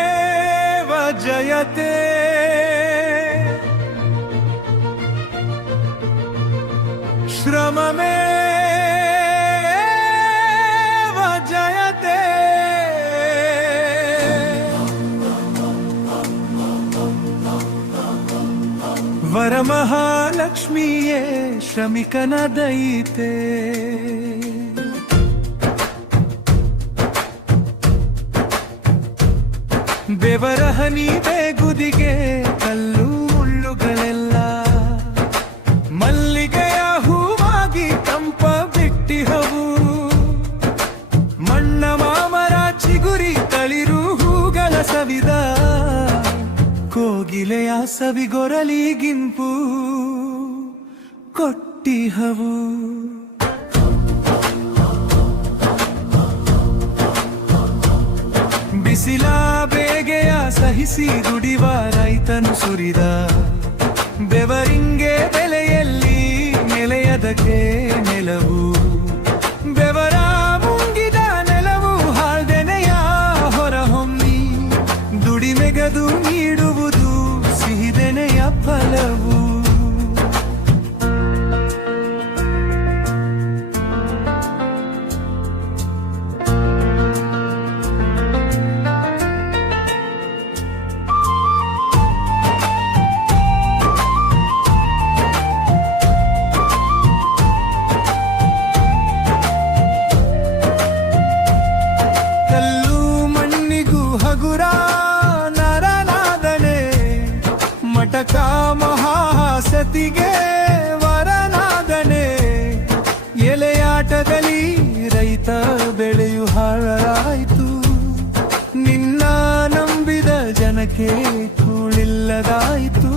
ಶ್ರಮಮೇವ ಜಯತೆ ಶ್ರಮಮೇವ ಜಯತೆ ವರಮಹಾಲಕ್ಷ್ಮಿಯೇ ಶ್ರಮಿಕನ ದಯಿತೆ ಬೆವರ ಹನಿ ಬೇಗುದಿಗೆ ಕಲ್ಲು ಮುಳ್ಳುಗಳೆಲ್ಲ ಮಲ್ಲಿಗೆಯ ಹೂವಾಗಿ ತಂಪ ಬಿಟ್ಟಿಹವು ಮಣ್ಣ ಮಾಮರ ಚಿಗುರಿ ತಳಿರು ಹೂಗಳ ಸವಿದ ಕೋಗಿಲೆಯ ಸವಿಗೊರಲಿಗಿಂಪು ಕೊಟ್ಟಿಹವು ಬಿಸಿಲ ಬೇಗೆಯ ಸಹಿಸಿ ದುಡಿವ ರೈತನು ಸುರಿದ ಬೆವರಿಂಗೆ ಬೆಲೆಯಲ್ಲಿ ನೆಲೆಯದಕ್ಕೆ ನೆಲವು ಬೆವರ ಮುಂಗಿದ ನೆಲವು ಹಾಳ್ದೆನೆಯ ಹೊರಹೊಮ್ಮಿ ದುಡಿಮೆಗದು ನೀಡುವುದು ಸಿಹಿದೆನೆಯ ಫಲವು ಮಟಕ ಮಹಾಸತಿಗೆ ವರನಾದನೆ ಎಲೆಯಾಟದಲ್ಲಿ ರೈತ ಬೆಳೆಯು ಹಾಳಾಯಿತು ನಿನ್ನ ನಂಬಿದ ಜನಕ್ಕೆ ಕೂಳಿಲ್ಲದಾಯಿತು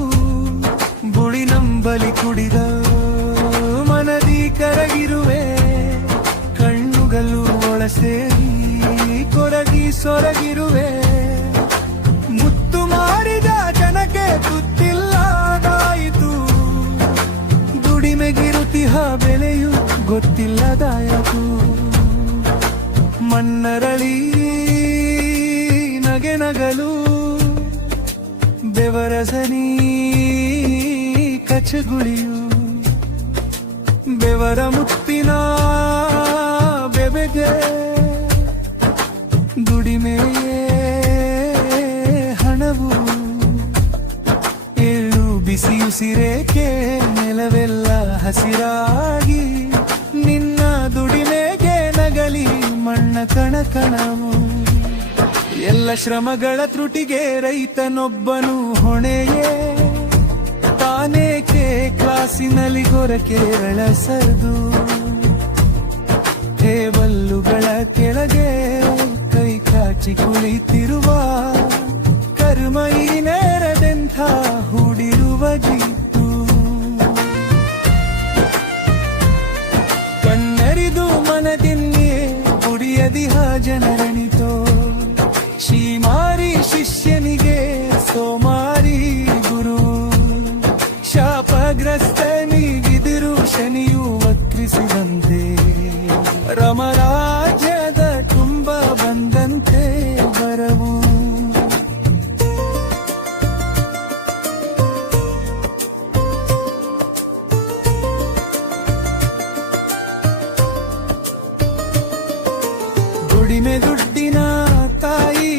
ಬುಳಿ ನಂಬಲಿ ಕುಡಿದ ಮನದಿ ಕರಗಿರುವೆ ಕಣ್ಣುಗಳು ಒಳಸೇರಿ ಕೊರಗಿ ಸೊರಗಿರುವೆ ಮುತ್ತು ಮಾಡಿದ ಜನಕ್ಕೆ ತುತ್ತಿಲ್ಲದಾಯಿತು ದುಡಿಮೆಗಿರುತಿಹ ಬೆಲೆಯು ಗೊತ್ತಿಲ್ಲದಾಯತು ಮನ್ನರಳಿ ನಗೆ ನಗಲು ಬೆವರಸನಿ ಕಚಗುಳಿಯು ಬೆವರ ಮುತ್ತಿನ ಬೆಬೆಗೆ ದುಡಿಮೆಯೇ ಹಣವು ಏಳು ಬಿಸಿಯುಸಿರೇಕೆ ನೆಲವೆಲ್ಲ ಹಸಿರಾಗಿ ನಿನ್ನ ದುಡಿಮೆಗೆ ನಗಲಿ ಮಣ್ಣ ಕಣಕಣವು ಎಲ್ಲ ಶ್ರಮಗಳ ತ್ರುಟಿಗೆ ರೈತನೊಬ್ಬನು ಹೊಣೆಯೇ ತಾನೇಕೆ ಕ್ಲಾಸಿನಲ್ಲಿ ಗೊರಕೆ ಅಳಸದು ಟೇಬಲ್ಲುಗಳ ಕೆಳಗೆ ಕೈ ಕಾಚಿ ಕುಳಿತಿರುವ ಕರ್ಮ ಈ ನೇರದೆಂಥ ಹೂಡಿರುವ ಜೀತು ಕಣ್ಣರಿದು ಮನದಿನ್ನೇ ಕುಡಿಯದಿಹ ಜನರಣಿತೋ ಶ್ರೀಮಾರಿ ಶಿಷ್ಯನಿಗೆ ಸೋಮಾರಿ ಗುರು ಶಾಪಗ್ರಸ್ತನಿಗಿದಿರು ಶನಿಯು ವಕ್ರಿಸಿದಂತೆ ರಮರಾಜ್ಯದ ತುಂಬ ಬಂದಂತೆ ಬರವು ದುಡಿಮೆ ದುಡ್ಡಿನ ತಾಯಿ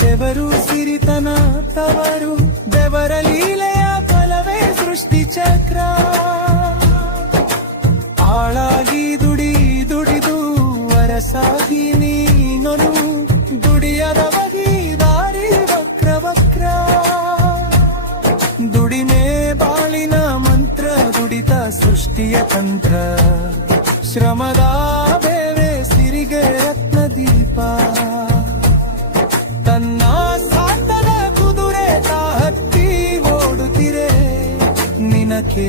ಬೆವರು ಸಿರಿತನ ತವರು ಬೆವರ ಲೀಲೆಯ ಫಲವೇ ಸೃಷ್ಟಿ ಚಕ್ರ ಆಳಾಗಿ ದುಡಿದು ವರಸಾಗಿ ನೀನೊನು ದುಡಿಯದ ಬಗೆ ದಾರಿ ವಕ್ರ ವಕ್ರ ದುಡಿಮೆ ಬಾಳಿನ ಮಂತ್ರ ದುಡಿತ ಸೃಷ್ಟಿಯ ತಂತ್ರ ಶ್ರಮದ ಬೇವೆ ಸಿರಿಗೆ ರತ್ನ ದೀಪ ತನ್ನ ಸಾಧನ ಕುದುರೆ ಹತ್ತಿ ಓಡುತ್ತಿರೆ ನಿನಕೆ